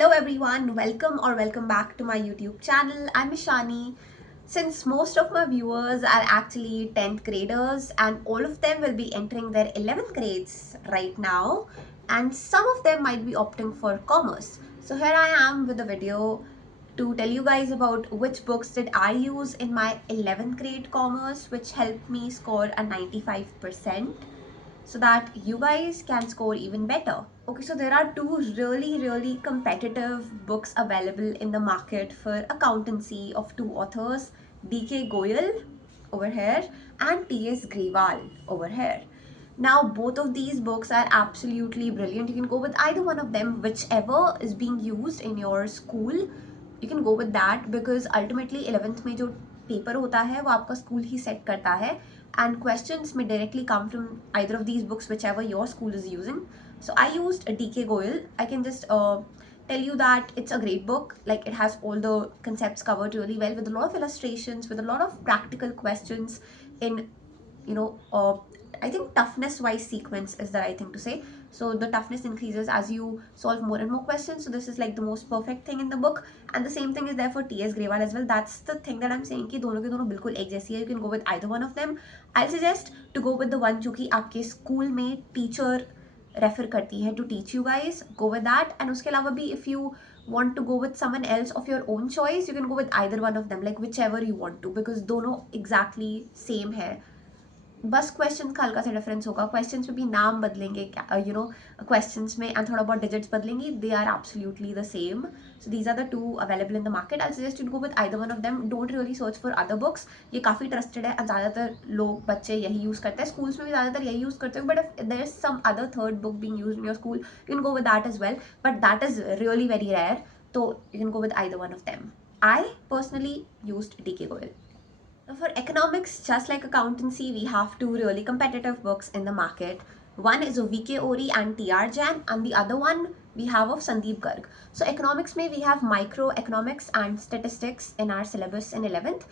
Hello everyone, welcome back to my YouTube channel. I'm Ishani. Since most of my viewers are actually 10th graders and all of them will be entering their 11th grades right now, and some of them might be opting for commerce. So here I am with a video to tell you guys about which books did I use in my 11th grade commerce which helped me score a 95% so that you guys can score even better. Okay, so there are two really competitive books available in the market for accountancy of two authors, DK Goyal over here and TS Grewal over here. Now both of these books are absolutely brilliant. You can go with either one of them, whichever is being used in your school. You can go with that because ultimately 11th में जो paper होता है वो आपका school ही set करता है and questions may directly come from either of these books whichever your school is using. So I used a DK Goyal. I can just tell you that it's a great book. Like, it has all the concepts covered really well with a lot of illustrations, with a lot of practical questions in, you know, I think toughness wise sequence is the right thing to say. So the toughness increases as you solve more and more questions. So this is like the most perfect thing in the book, and the same thing is there for TS Grewal as well. That's the thing that I'm saying कि दोनों के दोनों बिल्कुल एक जैसी है. You can go with either one of them. I'll suggest to go with the one जो कि आपके स्कूल में टीचर रेफर करती है to teach you guys. Go with that. And उसके अलावा भी if you want to go with someone else of your own choice, you can go with either one of them, like whichever you want to, because दोनों exactly same है. बस question का हल्का सा difference होगा. क्वेश्चंस में भी नाम बदलेंगे, क्वेश्चंस में एंड थोड़ा बहुत डिजिट्स बदलेंगे. They are absolutely the same. So these are the two available in the market. I suggest you go with either one of them. Don't really search for other books. ये काफ़ी trusted है, ज़्यादातर लोग बच्चे यही use करते हैं. Schools में भी ज़्यादातर यही यूज़ करते हैं, but if there is some other third book being used in your school, you can go with that as well, but that is really very rare. तो you can go with either one of them. I personally used DK Goyal. For economics, just like accountancy, we have two really competitive books in the market. One is of VK Ori and TR Jain, and the other one we have of Sandeep Garg. So economics में we have microeconomics and statistics in our syllabus in 11th.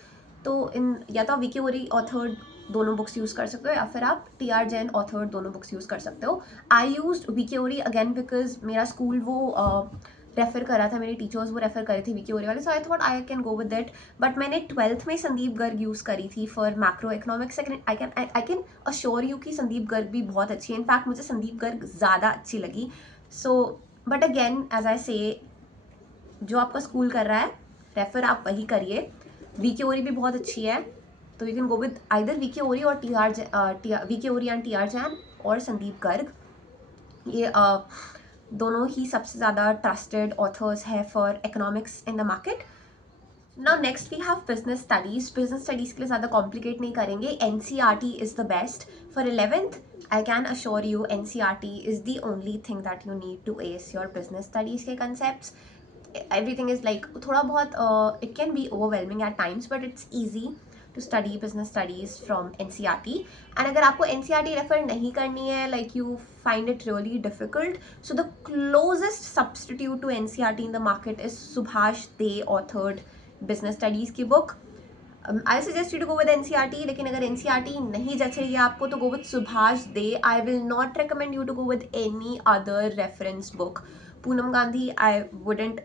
तो इन या तो VK Ori authored दोनों books use कर सकते हो या फिर आप TR Jain authored दोनों बुक्स यूज़ कर सकते हो. I used VK Ori again because मेरा स्कूल वो रेफर करा था, मेरे टीचर्स वो रेफर करे थे वीके ओरे वाले. So I thought I can go with that. But मैंने 12th में संदीप गर्ग यूज़ करी थी for macro economics. I can assure you कि संदीप गर्ग भी बहुत अच्छी है. इनफैक्ट मुझे संदीप गर्ग ज़्यादा अच्छी लगी. So but again as I say, जो आपका स्कूल कर रहा है रेफर आप वही करिए. वीके ओरी भी बहुत अच्छी है, तो you can go with either VK Ohri और वीके ओरी एंड TR Jain और संदीप गर्ग. ये दोनों ही सबसे ज़्यादा ट्रस्टेड ऑथर्स है for economics in the market. Now next we have business studies. Business studies के लिए ज़्यादा कॉम्प्लिकेट नहीं करेंगे. NCERT is the best for 11th. I can assure you NCERT is the only thing that you need to ace your business studies के concepts. Everything is like थोड़ा बहुत it can be overwhelming at times, but it's easy to study business studies from NCERT. And अगर आपको NCERT refer नहीं करनी है, like you find it really difficult, so the closest substitute to NCERT in the market is Subhash De authored business studies की book. I suggest you to go with NCERT, लेकिन अगर NCERT नहीं जच रही है आपको तो go with Subhash De. I will not recommend you to go with any other reference book. Poonam Gandhi, I wouldn't.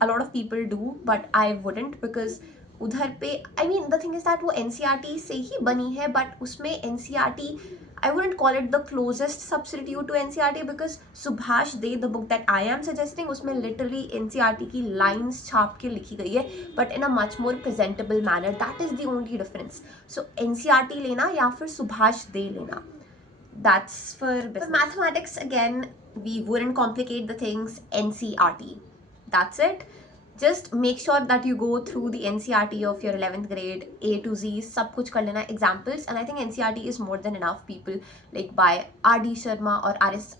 A lot of people do, but I wouldn't, because उधर पे I mean the thing is that वो NCERT से ही बनी है, but उसमें NCERT I wouldn't call it the closest substitute to NCERT, because Subhash De, the book that I am suggesting, उसमें literally NCERT की lines छाप के लिखी गई है, but in a much more presentable manner. That is the only difference. So NCERT लेना या फिर Subhash De लेना. That's for business. For mathematics, again, we wouldn't complicate the things. NCERT. That's it. Just make sure that you go through the NCERT of your 11th grade, A to Z, सब कुछ कर लेना, examples. And I think NCERT is more than enough. People like by R.D. Sharma or R.S.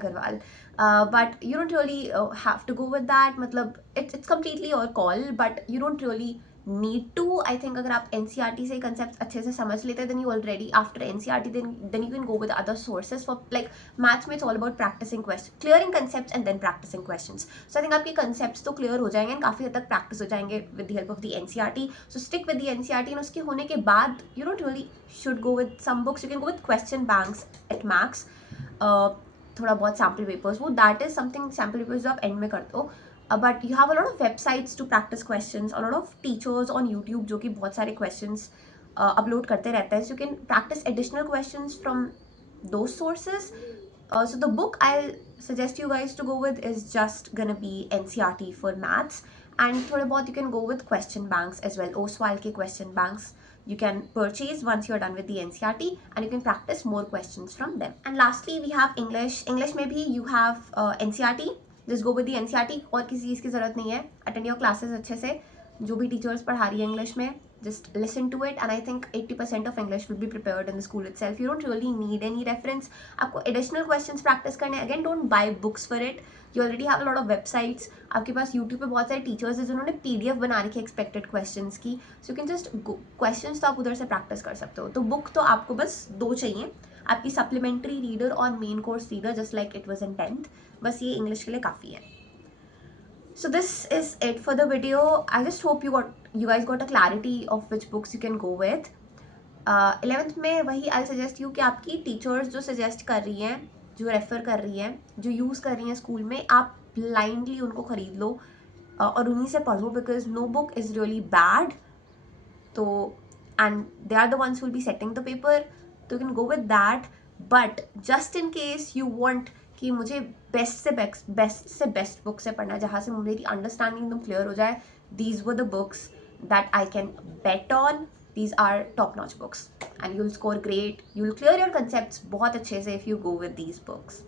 Agarwal. But you don't really have to go with that. मतलब it's completely your call, but you don't really need to. I think अगर आप NCERT से concepts अच्छे से समझ लेते हैं, then you already after NCERT then you can go with other sources. For like maths में it's all about practicing questions, clearing concepts and then practicing questions. So I think आपके concepts तो clear हो जाएंगे and काफ़ी हद तक practice हो जाएंगे with the help of the NCERT. So stick with the NCERT, and उसके होने के बाद you don't really should go with some books. You can go with question banks at max. थोड़ा बहुत सैम्पल पेपर्स, वो that is something, sample papers जो आप end में करते हो. But you have a lot of websites to practice questions, a lot of teachers on YouTube जो कि बहुत सारे क्वेश्चंस अपलोड करते रहते हैं. So you can practice additional questions from those sources. So the book I'll suggest you guys to go with is just gonna be NCERT for maths, and थोड़े बहुत you can go with question banks as well. OSWAL के question banks you can purchase once you're done with the NCERT, and you can practice more questions from them. And lastly we have English. English में भी you have NCERT. Just go with the NCERT. और किसी चीज़ की ज़रूरत नहीं है. Attend your classes अच्छे से, जो भी टीचर्स पढ़ा रही है इंग्लिश में, just listen to it, and I think 80% of English will be prepared in the school itself. You don't really need any reference. आपको additional questions practice करने, again don't buy books for it. You already have a lot of websites. आपके पास YouTube पे बहुत सारे teachers हैं जिन्होंने PDF बना रखी है expected questions की, so you can just go, questions तो आप उधर से practice कर सकते हो. तो book तो आपको बस 2 चाहिए, आपकी supplementary reader और main course reader, just like it was in 10th. बस ये English के लिए काफ़ी है. So this is it for the video. I just hope you guys got a clarity of which books you can go with. 11th में वही I'll suggest you कि आपकी टीचर्स जो सजेस्ट कर रही हैं, जो रेफ़र कर रही हैं, जो यूज़ कर रही हैं स्कूल में, आप ब्लाइंडली उनको ख़रीद लो और उन्हीं से पढ़ो, because no book is really bad. तो and they are the ones will be setting the paper, तो you can go with that. But just in case you want कि मुझे बेस्ट बुक से पढ़ना है जहाँ से मेरी अंडरस्टैंडिंग एकदम क्लियर हो जाए, these were the books that I can bet on. These are top notch books and you'll score great. You'll clear your concepts बहुत अच्छे से if you go with these books.